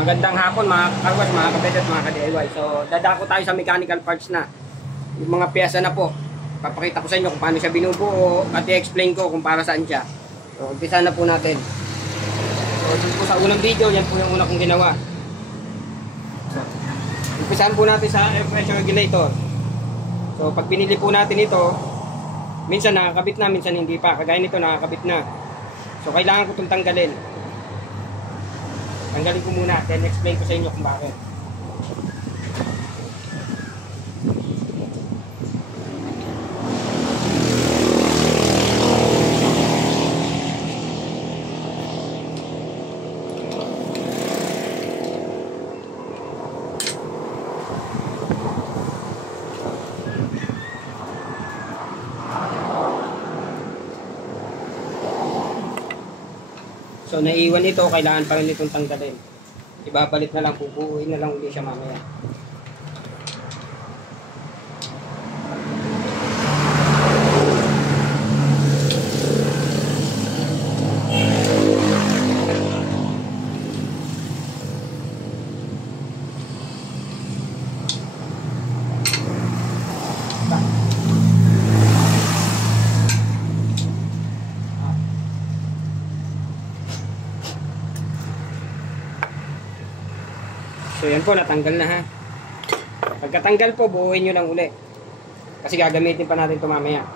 Magandang hapon mga karwas, mga kabed at mga ka-DIY. So dadako tayo sa mechanical parts na. Yung mga piyesa na po. Papakita ko sa inyo kung paano siya binubuo at i-explain ko kung para saan siya. So umpisa na po natin. So dito po sa unang video, yan po yung una kong ginawa. Umpisahan po natin sa air pressure regulator. So pag binili po natin ito, minsan nakakabit na, minsan hindi pa. Kagaya nito nakakabit na. So kailangan ko itong tanggalin. Tanggalin ko muna, then explain ko sa inyo kung bakit. So naiwan ito, kailangan pa rin itong tanggalin. Ibabalik na lang, pupuuin na lang uli siya mamaya. So yan po, natanggal na ha. Pagkatanggal po, buuin nyo lang uli. Kasi gagamitin pa natin ito mamaya.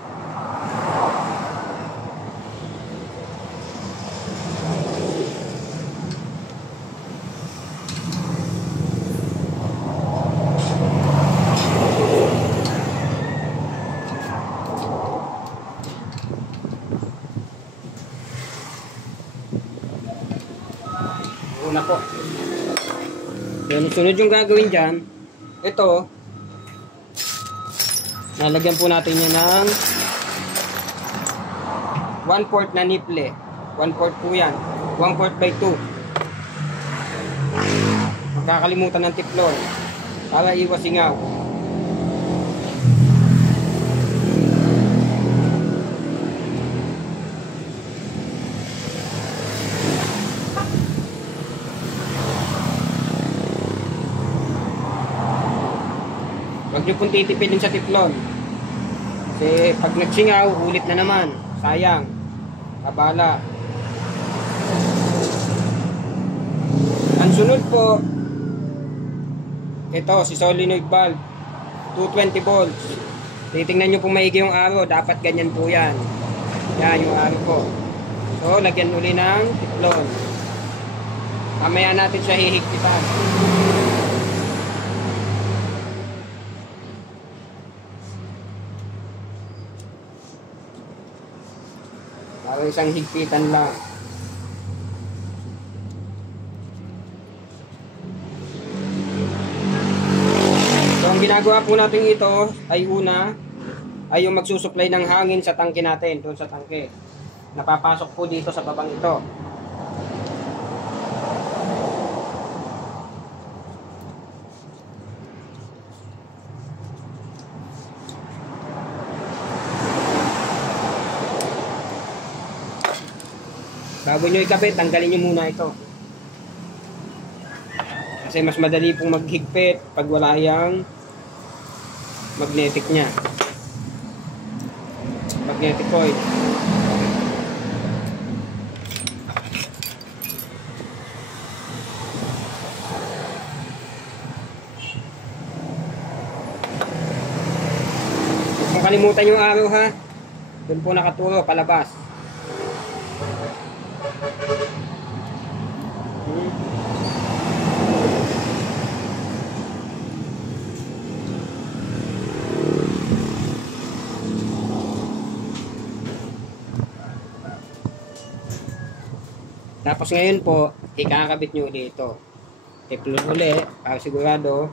Una po. Then, sunod yung gagawin dyan, ito, nalagyan po natin yan ng 1/4 na nipple. 1/4 po yan. 1/4 by 2. Magkakalimutan ng tiplon para iwas singaw. Huwag nyo pong titipidin sa tiplon. Kasi pag nagsingaw, ulit na naman. Sayang. Kabala. Ang sunod po, ito, si solenoid valve. 220 volts. Titingnan nyo pong maigi yung arrow. Dapat ganyan po yan. Yan yung arrow po. So, lagyan uli ng tiplon. Mamaya natin siya hihigpitan. Para isang higpitan lang. So ang ginagawa po natin ito ay una ay yung magsusupply ng hangin sa tangke natin, doon sa tangke. Napapasok po dito sa babang ito. Bago nyo ikabit, tanggalin nyo muna ito. Kasi mas madali pong maghigpit pag wala yung magnetic nya. Magnetic coil. Huwag mong kalimutan yung arrow ha. Doon po nakaturo, palabas. Tapos ngayon po, ikakabit nyo ulit ito. Tiplon ulit, para sigurado.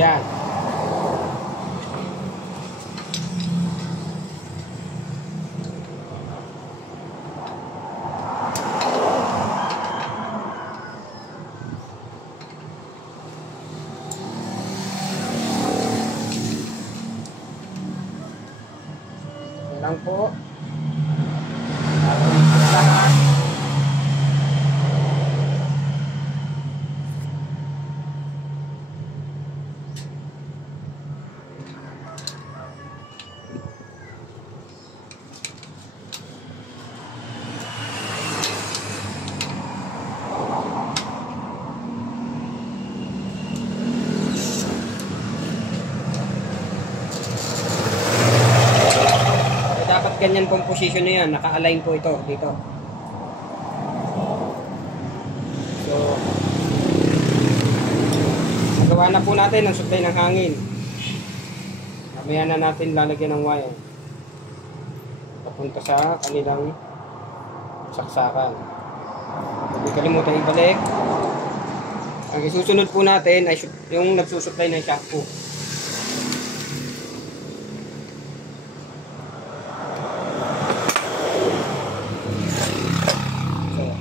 yan. Lang po. Ganyan pong position na yan, naka-align po ito dito. So, gawa na po natin ang supply ng hangin. Mamaya na natin lalagyan ng wire papunta sa kanilang saksakan. Hindi kalimutan ibalik. Ang isusunod po natin ay yung nagsusupply ng shampoo.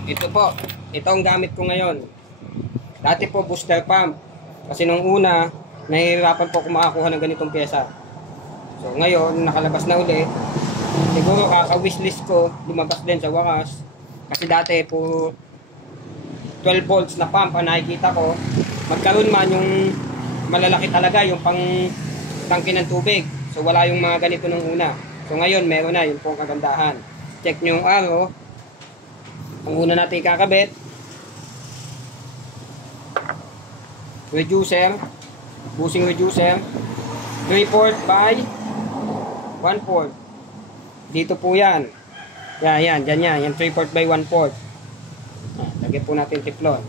Ito po, ito ang gamit ko ngayon. Dati po booster pump. Kasi nung una, nahihirapan po ako makakuha ng ganitong pyesa. So ngayon, nakalabas na uli. Siguro kaka-wishlist ko, lumabas din sa wakas. Kasi dati po 12 volts na pump ang nakikita ko. Magkaroon man yung malalaki talaga, yung pang tangke ng tubig. So wala yung mga ganito nung una. So ngayon, meron na, yun po ang kagandahan. Check nyo yung arrow. Ang una natin kakabit, reducer, bushing reducer, 3/4 by 1/4. Dito po yan. Yan, dyan yan. Yan 3/4 by 1/4. Lagyan po natin tiplon.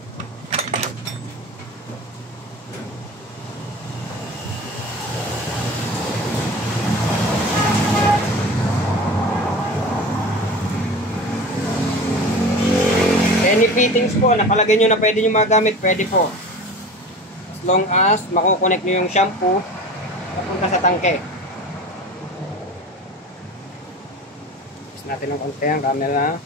Any fittings po, napalagay nyo na pwede nyo magamit, pwede po. As long as makukonect nyo yung shampoo papunta sa tangke. Is natin ng konti ang camera.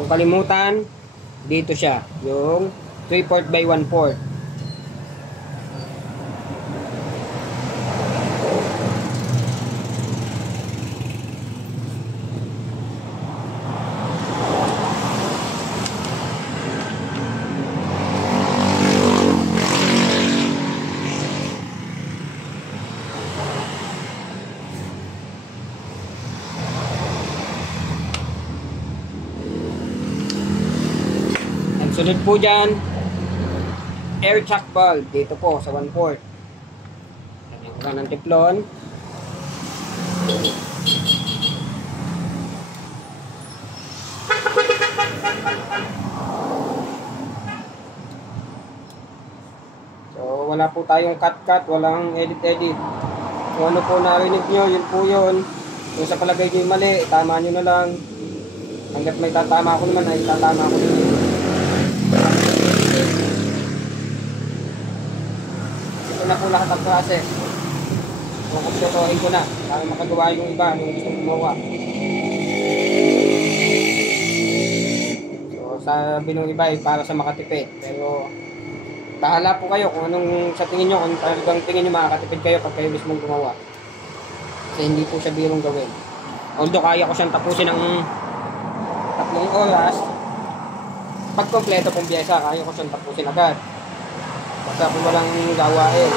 Kung kalimutan, dito siya, yung 3/4 by 1/4. Sunod po dyan, air chuck valve dito po sa 1/4. Lagyan ko lang ng tiplon. So wala po tayong cut-cut, walang edit-edit. Kung ano po narinig nyo, yun po yun. Kung sa palagay nyo yung mali, tama nyo na lang. Hanggat may tatama ako naman, ay tatama ako naman. Ito na po lahat ang klase. Kukumpletuhin ko na para makagawa yung iba yung gusto gumawa. So sabi nung iba ay para sa makatipid. Pero bahala po kayo kung anong sa tingin nyo, kung talagang tingin nyo makakatipid kayo pag kayo mismong gumawa. Kasi hindi po siya birong gawin. Although kaya ko siyang tapusin ng 3 oras, pag kompleto pong pyesa, kaya ko siyang tapusin agad. Basta kung walang gawain.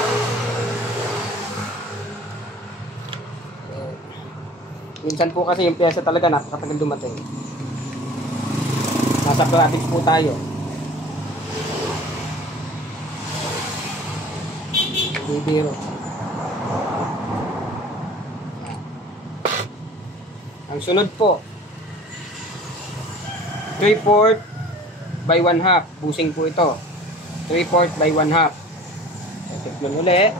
Minsan po kasi yung pyesa talaga napakatagal dumating. Nasa province po tayo. Bibiro. Ang sunod po, 3/4 by 1/2. Busing po ito. 3/4 by 1/2. Tiklon ulit.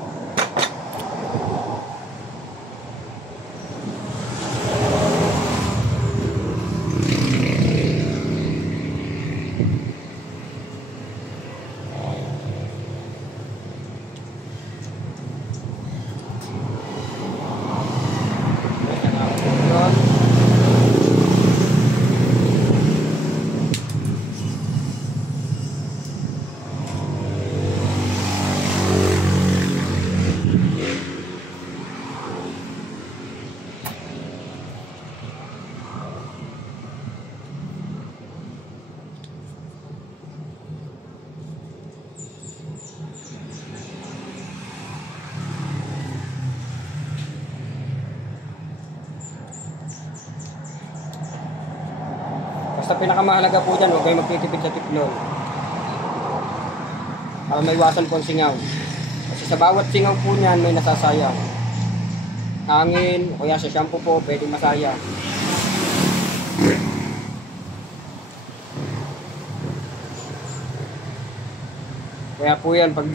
Basta pinakamahalaga po dyan, huwag kayo magtitipid sa tiklon. Para maiwasan po ang singaw. Kasi sa bawat singaw po niyan, may nasasayang. Hangin, o kaya sa shampoo po, pwedeng masayang. Kaya po yan, pag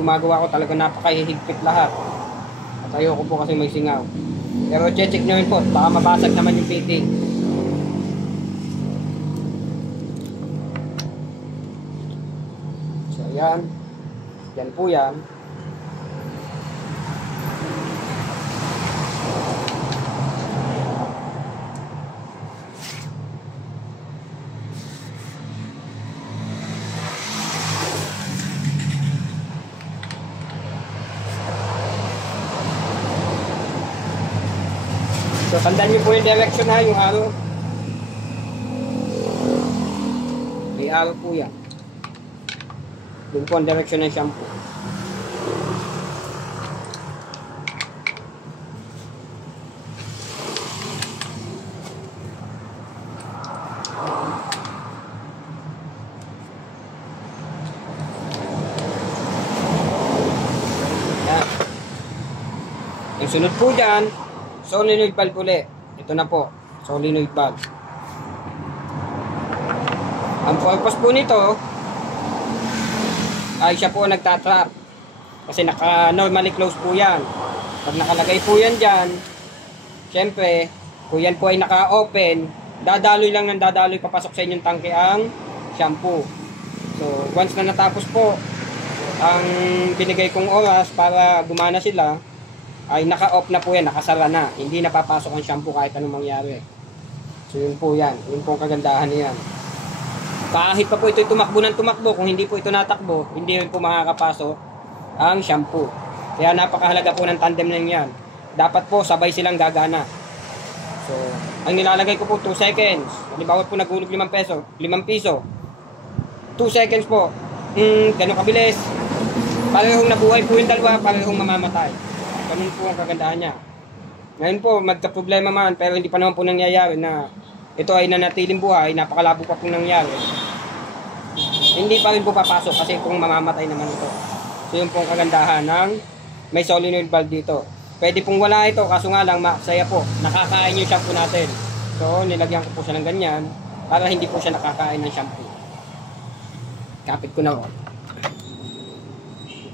gumagawa ko talaga napakahihigpit lahat. At ayoko po kasi may singaw. Pero check nyo yun po, baka mabasag naman yung fitting. Yan. Yan po yan. So, tandaan niyo po yung direction ha, yung arrow. May arrow po yan. Doon po ang direction ng shampoo. Yan. Yung sunod po dyan, solenoid valve ulit. Ito na po, solenoid valve. Ang purpose po nito, ay siya po nagtatrap kasi normally close po yan. Pag nakalagay po yan dyan, syempre kung yan po ay naka-open, dadaloy lang ng dadaloy papasok sa inyong tangke ang shampoo. So once na natapos po ang binigay kong oras para gumana sila, ay naka-off na po yan, nakasara na, hindi napapasok ang shampoo kahit anong mangyari. So yun po yan, yun po ang kagandahan niyan. Kahit pa po ito tumakbo ng tumakbo, kung hindi po ito natakbo, hindi rin po makakapasok ang shampoo. Kaya napakahalaga po ng tandem na yan. Dapat po sabay silang gagana. So, ang nilalagay ko po 2 seconds. Halimbawa po naghulog 5 piso. 2 seconds po. Ganun kabilis. Parehong nabuhay po yung dalawa, parehong mamamatay. Ganun po ang kagandahan niya. Ngayon po, magka-problema man, pero hindi pa naman po nangyayari na ito ay nanatiling buhay, napakalabo pa pong nangyari. Hindi pa rin po papasok kasi kung mamamatay naman ito. So yun pong kagandahan ng may solenoid valve dito. Pwede pong wala ito, kaso nga lang masaya po, nakakain yung shampoo natin. So nilagyan ko po siya ng ganyan para hindi po siya nakakain ng shampoo. Kapit ko na po.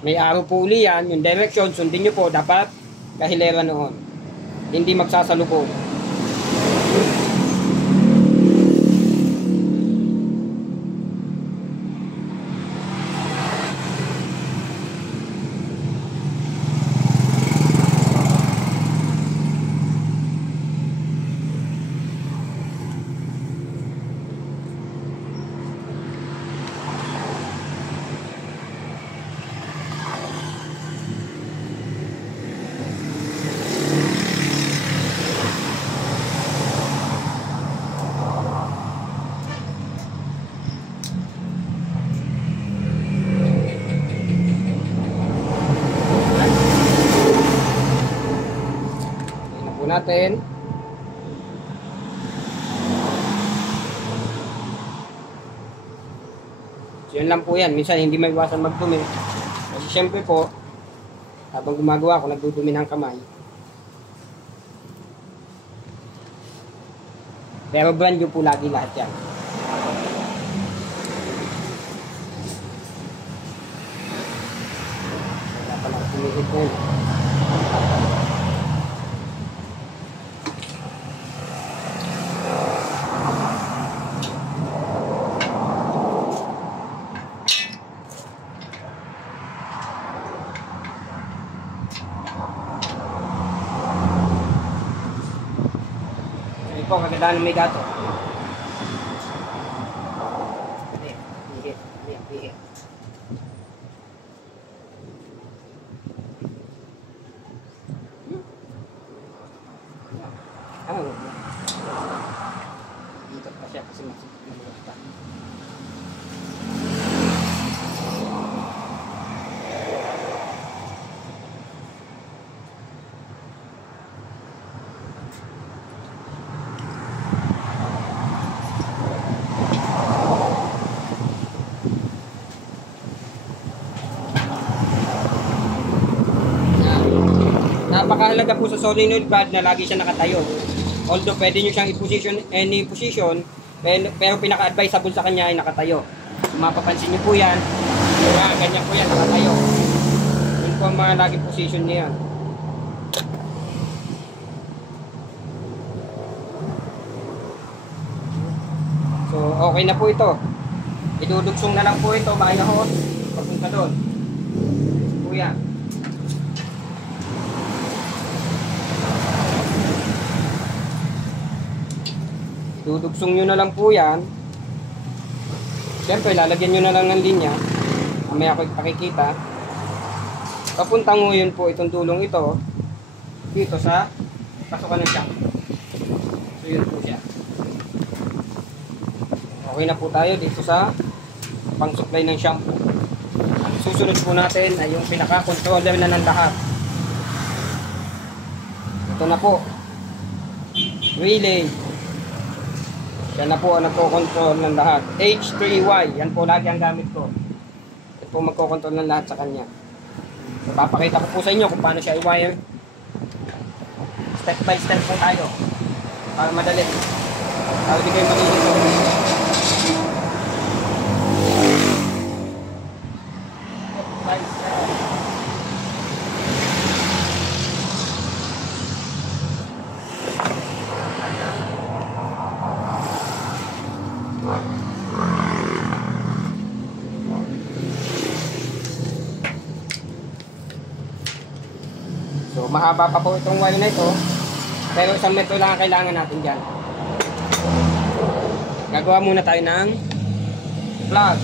May arrow po uli yan, yung direction, sundin nyo po, dapat kahilera noon. Hindi magsasalubong. Natin. So yun lang po yan. Minsan hindi maiwasan magdumi. Kasi syempre po, habang gumagawa ako, nagdudumi ng kamay. Pero brand new po lagi lahat yan. Ihit ko yun. Ito po, kagandaan ng may gato. Ihit. Ihit. Dito pa siya kasi maluwag pa. Napakahalaga po sa solenoid valve na lagi siya nakatayo. Although pwede nyo siyang i-position any position, pero pinaka-advisable sa kanya ay nakatayo. So, mapapansin nyo po yan, ganyan po yan, nakatayo. Yun po ang mga laging position niya. So okay na po ito. Idudugsong na lang po ito, mayahon, papunta doon. Po yan. Dudugsong nyo na lang po yan. Siyempre, lalagyan nyo na lang ng linya. Mamaya ako ipakikita. Papuntang ngayon po itong dulong ito dito sa pasukan ng shank. So, yun po siya. Okay na po tayo dito sa pang-supply ng shampoo. Ang susunod po natin ay yung pinaka-controller na ng lahat. Ito na po. Relay. Yan na po ang nagko-control ng lahat. H3Y. Yan po lagi ang gamit ko. Yan po magko-control ng lahat sa kanya. So, papakita ko po sa inyo kung paano siya i-wire. Step by step po tayo. Para madali. Para di kayo malilito. Step by step. So, mahaba pa po itong wire na ito. Pero isang metro lang ang kailangan natin dyan. Gagawa muna tayo ng plug.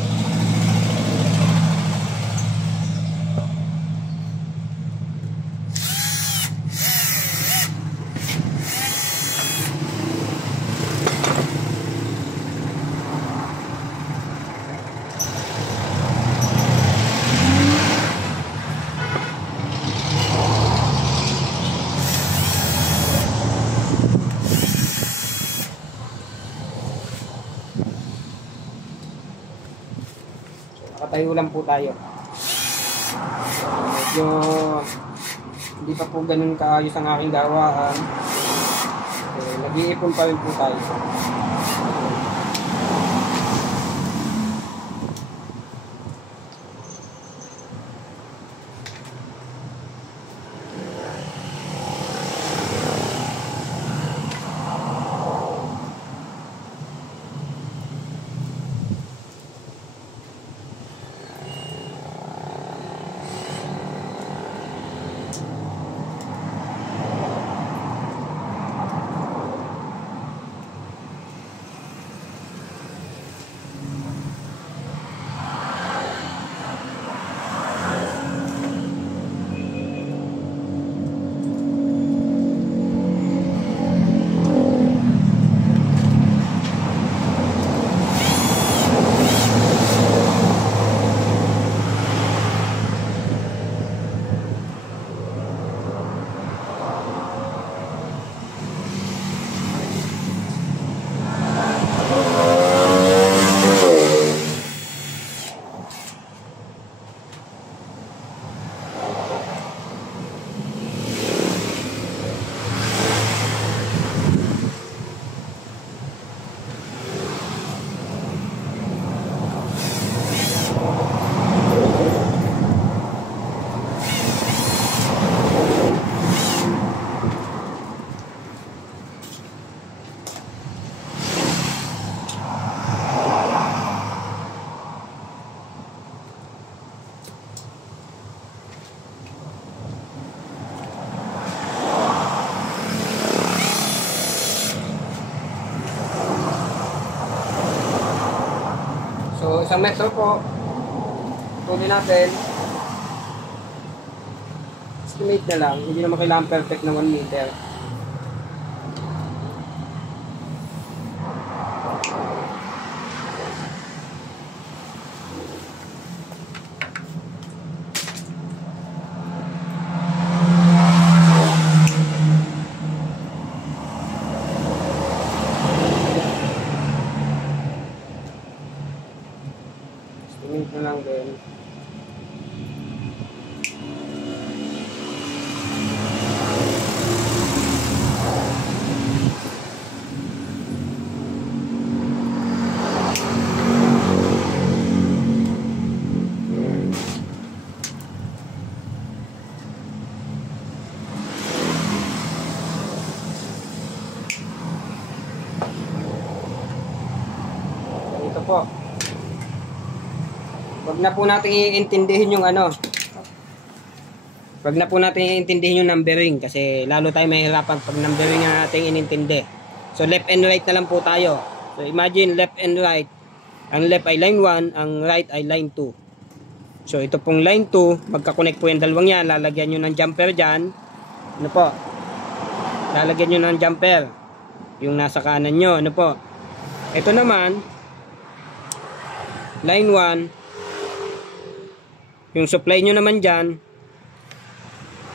Nakatayo lang po tayo. Medyo hindi pa po ganun kaayos ang aking gawaan. Nag-iipon pa rin po tayo. Isang metro po. Tuloy natin. Estimate na lang. Hindi naman kailangan perfect na 1 meter. Estimate na lang din. Ito po. Wag na po natin iintindihin yung ano. Wag na po natin iintindihin yung numbering kasi lalo tayo mahihirapan pag numbering na natin inintindi. So left and right na lang po tayo. So imagine left and right. Ang left ay line 1, ang right ay line 2. So ito pong line 2, magka-connect po yung dalawang yan. Lalagyan nyo ng jumper dyan. Ano po? Lalagyan nyo ng jumper. Yung nasa kanan nyo. Ano po? Ito naman, line 1. Yung supply nyo naman dyan,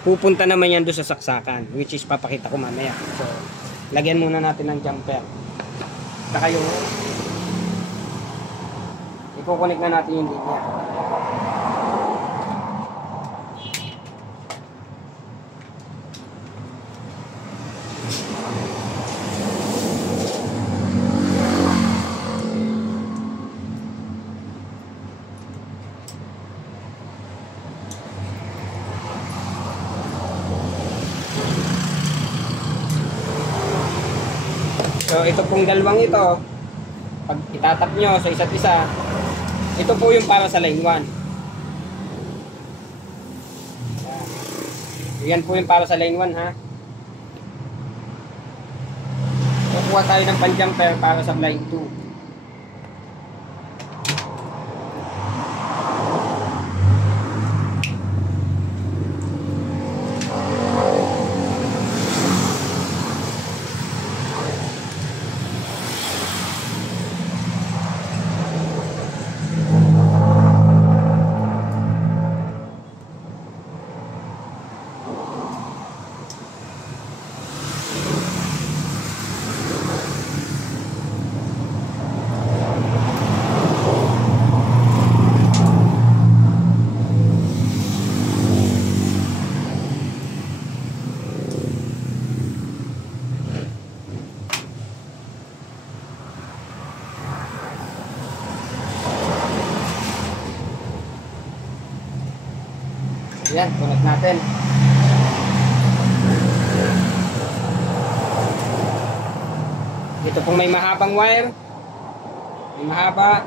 pupunta naman yan doon sa saksakan, which is papakita ko mamaya. So, lagyan muna natin ng jumper. Saka yung i-connect na natin yung linya. So, ito pong dalawang ito, pag itatap nyo sa isa't isa, ito po yung para sa line 1. Yan po yung para sa line 1, ha. Kukuha tayo ng pan-jumper para sa line 2. Yan, connect natin. Dito pong may mahabang wire. May mahaba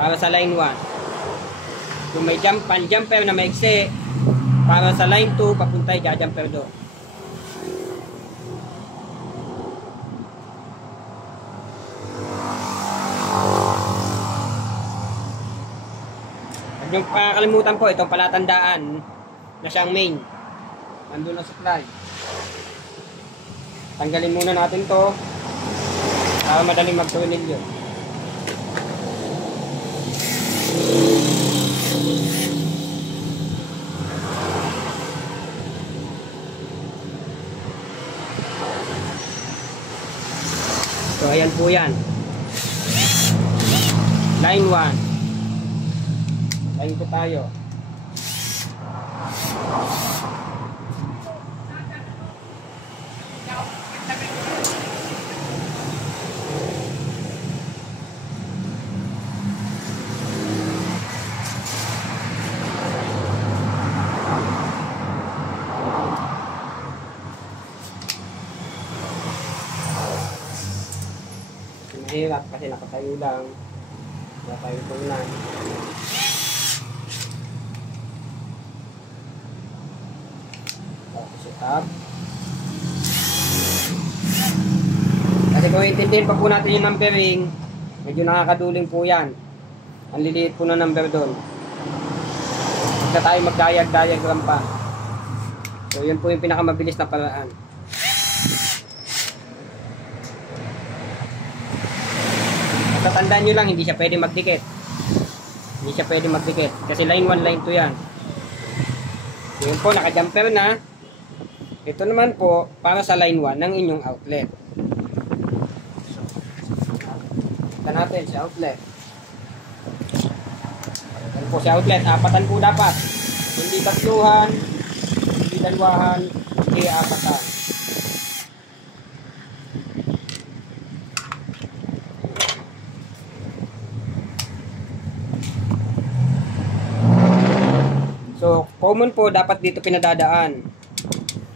para sa line 1. Yung may pan-jumper na maiksi para sa line 2, papunta yung jumper doon. At yung pakakalimutan po, itong palatandaan na siyang main. Nandun ang supply. Tanggalin muna natin to para madaling magtornilyo. So ayan po yan. Line 1. Line 2 tayo. Mahirap kasi nakatayo lang. Wala tayo tunan. Tapos itap. Kasi kung itindihin pa po natin yung numbering, medyo nakakaduling po yan. Ang liliit po na number doon. Huwag na tayo mag-diagram pa. So, yun po yung pinakamabilis na paraan. Tatandaan nyo lang, hindi siya pwede magdikit. Hindi siya pwede magdikit. Kasi line 1, line 2 yan. So, yun po, naka-jumper na. Ito naman po, para sa line 1 ng inyong outlet. Ito natin sa outlet. Ito po sa outlet. Apatan po dapat. Hindi tatluhan, hindi dalwahan, hindi apatan. So, common po dapat dito pinadadaan.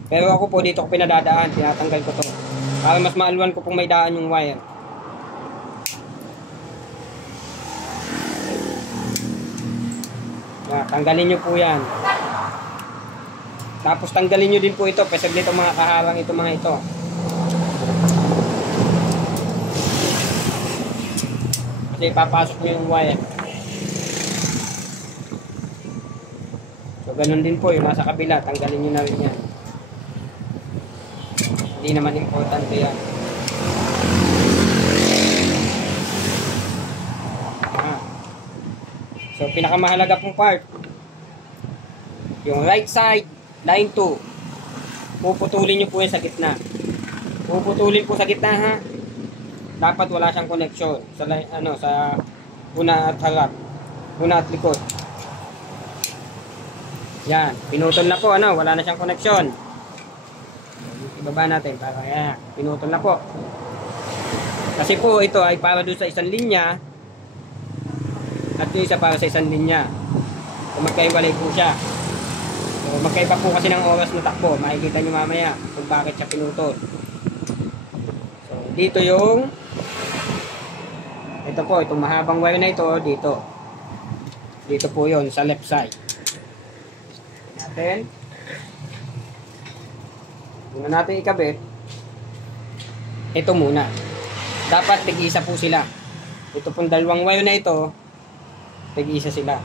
Pero ako po dito ko pinadadaan, tinatanggal ko to. Para mas maalwan ko kung may daan yung wire. Tanggalin nyo po yan. Tapos tanggalin nyo din po ito. Pesaglit ang mga kaharang ito mga ito. Kasi papasok nyo yung wire. So, ganun din po yung nasa kabila. Tanggalin nyo na rin yan. Hindi naman importante yan. So, pinakamahalaga pong part. Yung right side, line 2. Puputulin nyo po yan sa gitna. Puputulin po sa gitna ha. Dapat wala siyang connection sa sa una at harap. Una at likod. Yan, pinutol na po wala na siyang connection. Ibaba natin para yan, pinutol na po. Kasi po ito ay para doon sa isang linya at yung isa para sa isang linya. Kung magkaiwalay po siya. So, magkaiba po kasi ng oras na takbo. Makikita nyo mamaya kung bakit siya pinutol. So, dito yung ito po, itong mahabang wire na ito dito. Dito po yon sa left side. Natin. Muna natin ikabit. Ito muna. Dapat tig-isa po sila. Ito pong dalawang wire na ito, tig-isa sila.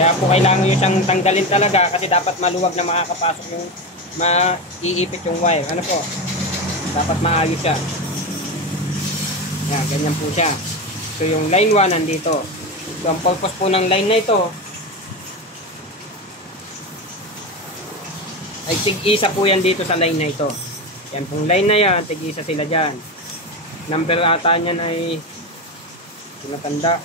Kaya po kailangan nyo siyang tanggalin talaga kasi dapat maluwag na makakapasok yung maiipit yung wire. Ano po? Dapat maayos siya. Yan, ganyan po siya. So yung line 1 nandito. So ang purpose po ng line na ito ay tig-isa po yan dito sa line na ito. Yan pong line na yan, tig-isa sila dyan. Number ata niyan ay tinatanda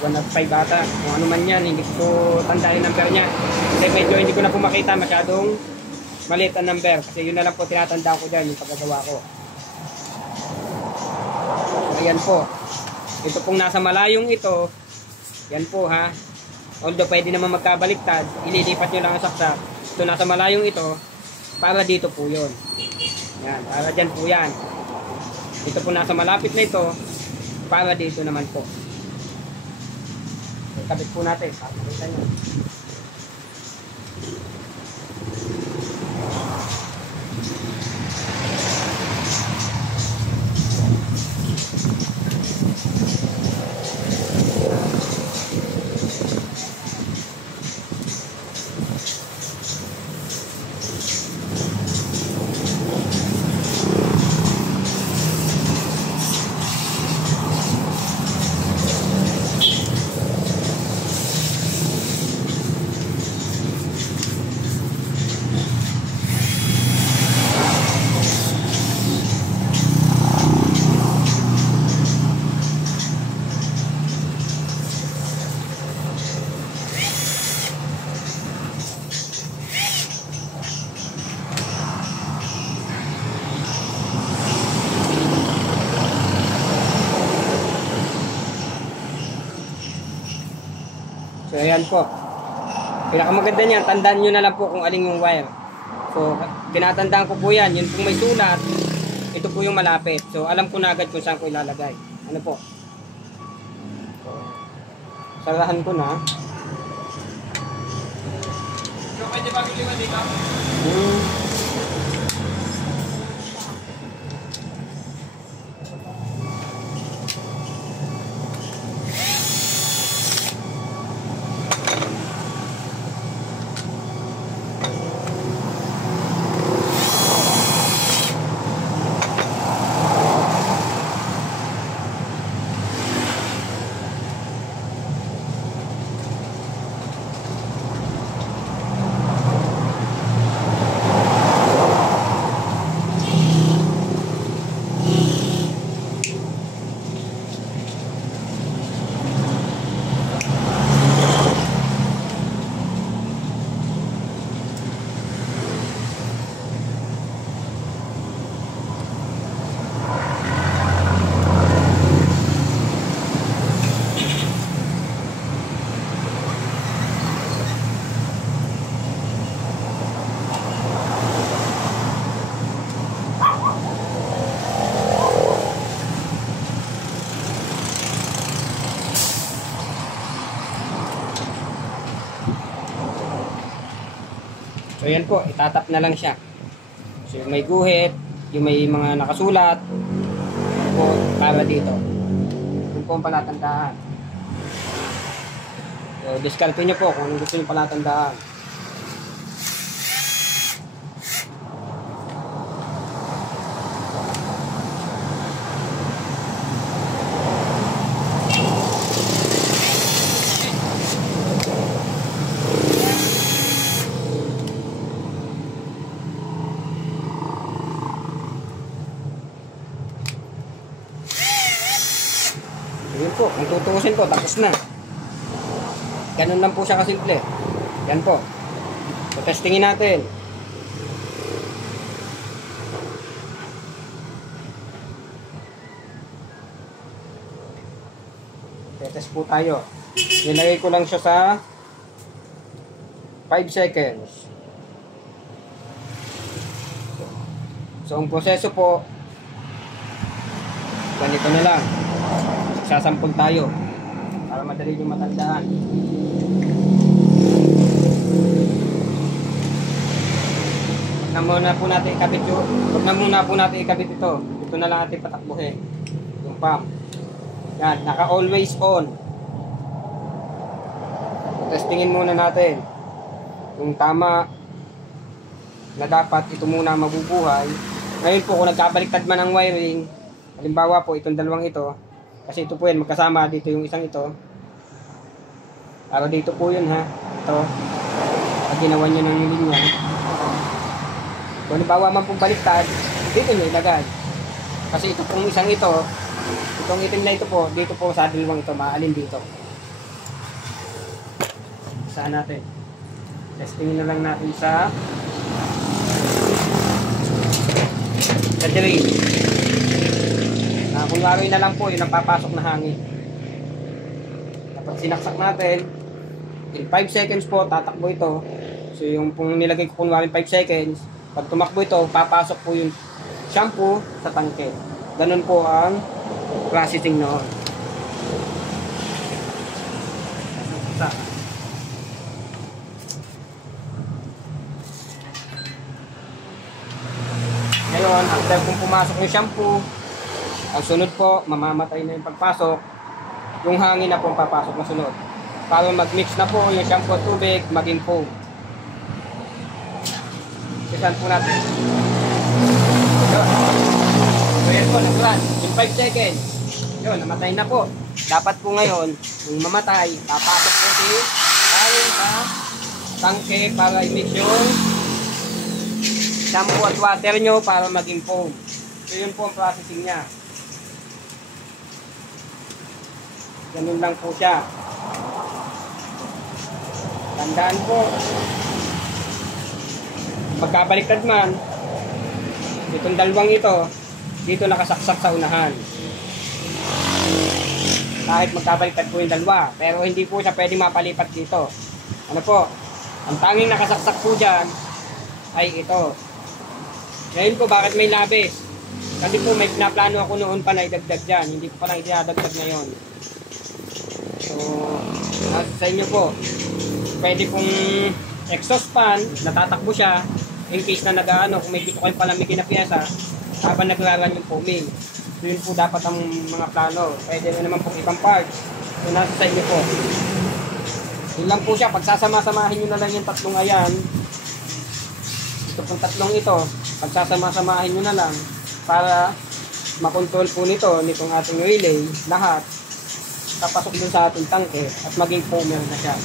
1 at 5 ata. Kung ano man yan, hindi ko tandaan yung number niya. Kasi medyo hindi ko na po makita, masyadong maliit ang number. Kasi yun na lang po tinatandaan ko dyan, yung paggagawa ko. So, ayan po. Ito pong nasa malayong ito, yan po ha. Although pwede naman magkabaliktad, ililipat nyo lang ang saksak. Ito nasa malayong ito, para dito po yun. Yan, para dyan po yan. Ito po nasa malapit na ito, para dito naman po. So, kabit po natin, pakita nyo. So, ayan po. Pinakamaganda niyan, tandaan nyo na lang po kung aling yung wire. So, tinatandaan ko po yan. Yun pong may sulat, ito po yung malapit. So, alam ko na agad kung saan ko ilalagay. Ano po? So, sarahan ko na. So, pwede ba biliwan dito? So yan po, itatap na lang siya. So yung may guhit, yung may mga nakasulat, po, para dito. Yung po ang palatandaan. So diskarte nyo po kung gusto nyo palatandaan. Yun po, kung tutuusin po, tapos na. Ganun lang po siya kasimple. Yan po. So, testingin natin. Test po tayo. Nilagay ko lang siya sa 5 seconds. So, ang proseso po, ganito na lang. Sasampol tayo para madali nyo matandaan. Huwag na muna po natin ikabit ito. Huwag na muna po natin ikabit ito. Ito na lang natin patakbuhin. Yung pump. Yan, naka always on. Testingin muna natin kung tama na dapat ito muna mabubuhay. Ngayon po kung nagkabaliktad man ang wiring, halimbawa po itong dalawang ito, kasi ito po yan, magkasama dito yung isang ito. Para dito po yun ha. Ito. Pag ginawa nyo ng linya. Kung halimbawa man pong baliktad, dito nyo ilagay. Kasi ito pong isang ito, itong itim na ito po, dito po sa dalawang ito, maalin dito. Saan natin? Testingin na lang natin sa drain. Kunwari na lang po yung napapasok na hangin. Pag sinaksak natin, in 5 seconds po, tatakbo ito. So yung pong nilagay ko kunwari 5 seconds, pag tumakbo ito, papasok po yung shampoo sa tangke. Ganun po ang processing noon. Ngayon, after kung pumasok yung shampoo, ang sunod po, mamamatay na yung pagpasok. Yung hangin na po papasok na sunod. Para mag-mix na po yung shampoo at tubig, maging foam. Kisan po natin. So yan po, nag-run. In 5 seconds. Yun, namatay na po. Dapat po ngayon, kung mamatay, papasok po si hangin sa tangke para i-mix yung shampoo at water nyo para maging foam. So yun po ang processing niya. Ganun lang po siya. Tandaan po. Magkabaliktad man, itong dalawang ito, dito nakasaksak sa unahan. Kahit magkabaliktad po yung dalawa, pero hindi po siya pwede mapalipat dito. Ano po? Ang tanging nakasaksak po dyan ay ito. Ngayon po, bakit may labis? Kasi po may pinaplano ako noon pa na idagdag dyan. Hindi ko pa lang idadagdag ngayon. So, sa inyo po, pwede pong exhaust fan, natatakbo siya, in case na nag-ano, kung may gusto kayong palamigin na piyesa, habang naglaran yung foaming. So, yun po dapat ang mga plano. Pwede rin naman pong ibang parts. So, nasa sa inyo po. Yun lang po siya, pagsasama-samahin nyo na lang yung tatlong ayan. Ito pong tatlong ito, pagsasama-samahin nyo na lang para makontrol po nitong ating relay, lahat, papasok dun sa ating tangke at maging foamer na siya.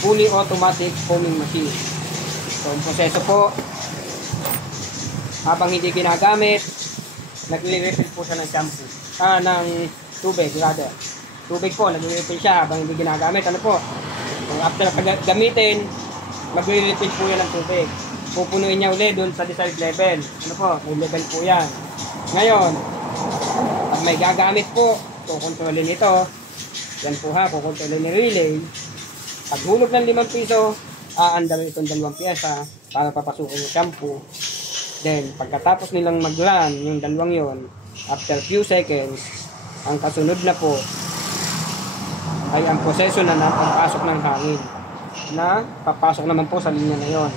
Fully automatic foaming machine. So, ang proseso po, habang hindi ginagamit, nagre-refill po siya ng shampoo. Ng tubig, rather. Tubig po, nagre-refill siya habang hindi ginagamit. Ano po? Kung after gamitin, magre-refill po yan ng tubig. Pupunuin niya ulit dun sa desired level. Ano po? May level po yan. Ngayon, pag may gagamit po, kukontrolin ito. Yan po ha, kukontrolin ni relay. Pag hulog ng 5 piso, aandarin itong 2 pyesa para papasukin yung shampoo. Then, pagkatapos nilang mag-run yung dalawang yon, after few seconds, ang kasunod na po ay ang proseso na ang pasok ng hangin na papasok naman po sa linya na yon.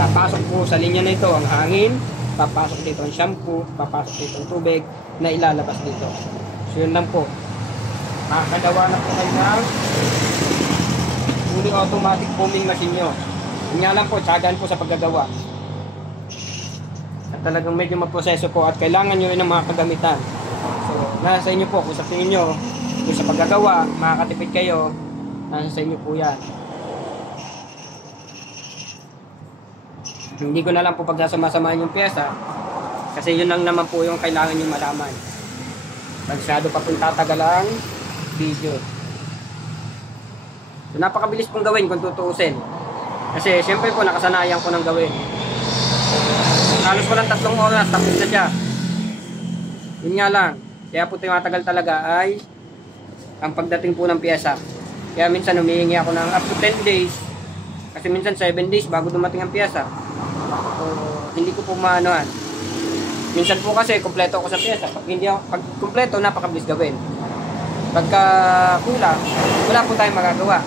Papasok po sa linya na ito ang hangin, papasok dito ang shampoo, papasok dito ang tubig na ilalabas dito. So yun lang po. Makakagawa na po kayo ng fully automatic foaming machine nyo. Yun nga lang po, tsagaan po sa paggagawa. At talagang medyo maproseso po at kailangan nyo rin ng mga kagamitan. So, nasa inyo po kung sa tingin nyo, kung sa paggagawa, makakatipid kayo, nasa sa inyo po yan. Hindi ko na lang po pagsasama-samahan yung pyesa kasi yun lang naman po yung kailangan nyo malaman. Masyado pa pong tatagal ang video. So, napakabilis pong gawin kung tutuusin. Kasi siyempre po nakasanayan ko ng gawin. Halos walang 3 oras, tapos na siya. Yun nga lang. Kaya po tumatagal talaga ay ang pagdating po ng pyesa. Kaya minsan humihingi ako ng up to 10 days. Kasi minsan 7 days bago dumating ang pyesa. So, hindi ko po maanohan. Minsan po kasi kompleto ako sa pyesa. Pag hindi ako, pag kompleto, napakabilis gawin. Pagka kulang, wala po tayong magagawa.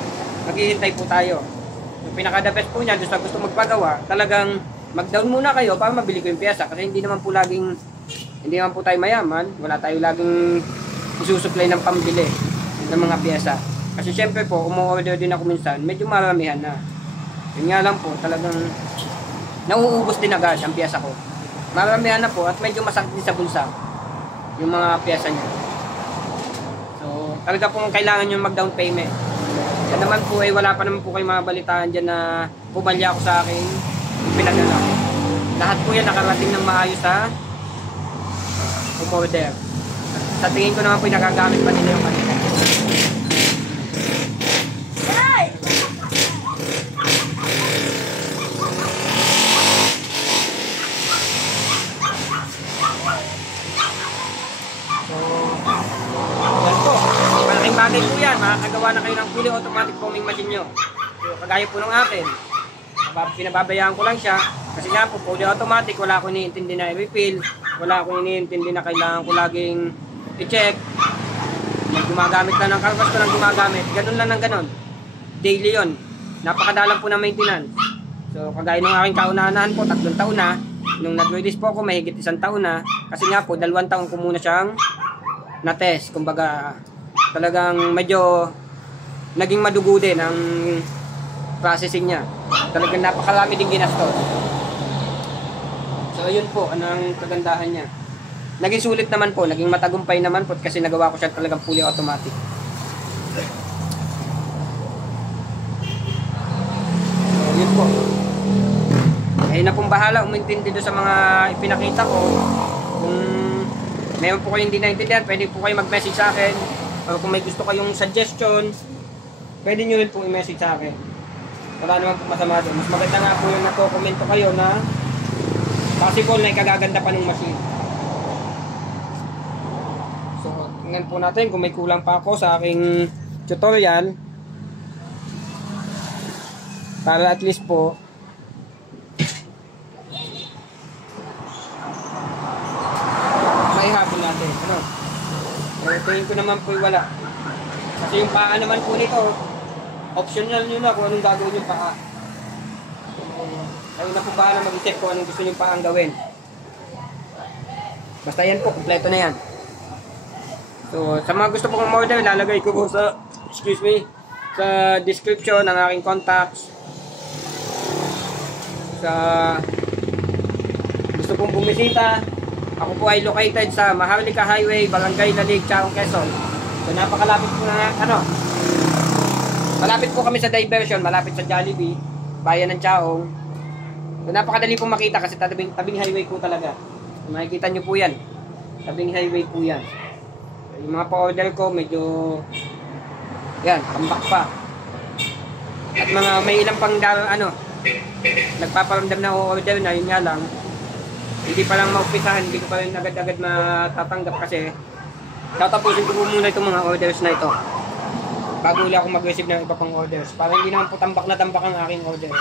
Maghihintay po tayo. Yung pinaka-the best po niya, doon sa gusto magpagawa, talagang mag-down muna kayo para mabili ko yung pyesa. Kasi hindi naman po tayo mayaman. Wala tayo laging isusupply ng pambili ng mga pyesa. Kasi syempre po, umu-order din ako minsan, medyo maramihan na. Yun nga lang po, talagang nauubos din agad ang pyesa ko. Maramihan na po at medyo masakit din sa bulsa yung mga pyesa niya. So, talaga pong kailangan nyo mag-down payment. Yan naman po ay wala pa naman po kayo mabalitaan dyan na pumalya ako sa aking pinagala. Lahat po yan nakarating ng maayos sa umorder. Sa tingin ko naman po yung nagagamit pa nila yung kanila. fully automatic foaming machine nyo. So, kagaya po ng akin, pinababayaan ko lang siya. Kasi nga po, fully automatic, wala akong iniintindi na i-refill. Wala akong iniintindi na kailangan ko laging i-check. Gumagamit lang ng car wash ko lang gumagamit. Ganun lang ng ganun. Daily yon. Napakadalang po ng maintenance. So, kagaya ng aking kauna-anahan po, 3 taon na. Nung nag-release po ako, mahigit 1 taon na. Kasi nga po, 2 taon ko muna siyang na-test. Kumbaga, talagang medyo naging madugo din ang processing niya. Talagang napakalami din ginastos. So, yun po, anong kagandahan niya. Naging sulit naman po, naging matagumpay naman po kasi nagawa ko siya talagang fully automatic. So, yun po. Ayun na pong bahala, umintindi doon sa mga ipinakita ko. Kung meron po kayong hindi naintindihan, pwede po kayo mag-message sa akin. O kung may gusto kayong suggestion, pwede nyo rin pong i-message sa akin. Wala naman po masama doon. Mas maganda nga po yung nagko-komento kayo na possible na ikagaganda pa ng machine. So, tingnan po natin kung may kulang pa ako sa aking tutorial. Para at least po may hapon natin. Ano? Tingin ko naman po wala. Kasi yung paa naman po nito, optional nyo na kung anong gagawin yung paa. Kayo na po bahala mag-isip kung anong gusto nyo paang gawin. Basta yan po, kompleto na yan. So, sa mga gusto po kong order, lalagay ko po sa, sa description ng aking contacts. Sa gusto pong bumisita, ako po ay located sa Maharlika Highway, Barangay Lalig, Chaong, Quezon. So, napakalapit po na, malapit po kami sa diversion, malapit sa Jollibee, bayan ng Chaong. So, napakadali po makita kasi tabing highway po talaga. So, makikita nyo po yan. Tabing highway po yan. So, yung mga pa-order ko, medyo, yan, tambak pa. At mga may ilang pang, nagpaparamdam na order na, yun nga lang. Hindi pa lang maumpisahan, hindi ko pa rin agad-agad matatanggap kasi tatapusin ko muna itong mga orders na ito bago ulit ako mag-receive ng iba pang orders para hindi naman po tambak na tambak ang aking order.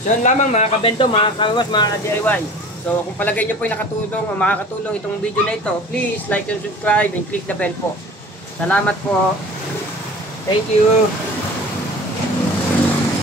So yun lamang mga kabento, mga kawas, mga ka-DIY. So kung palagay nyo po yung nakatulong o makakatulong itong video na ito, please like and subscribe and click the bell po. Salamat po. Thank you.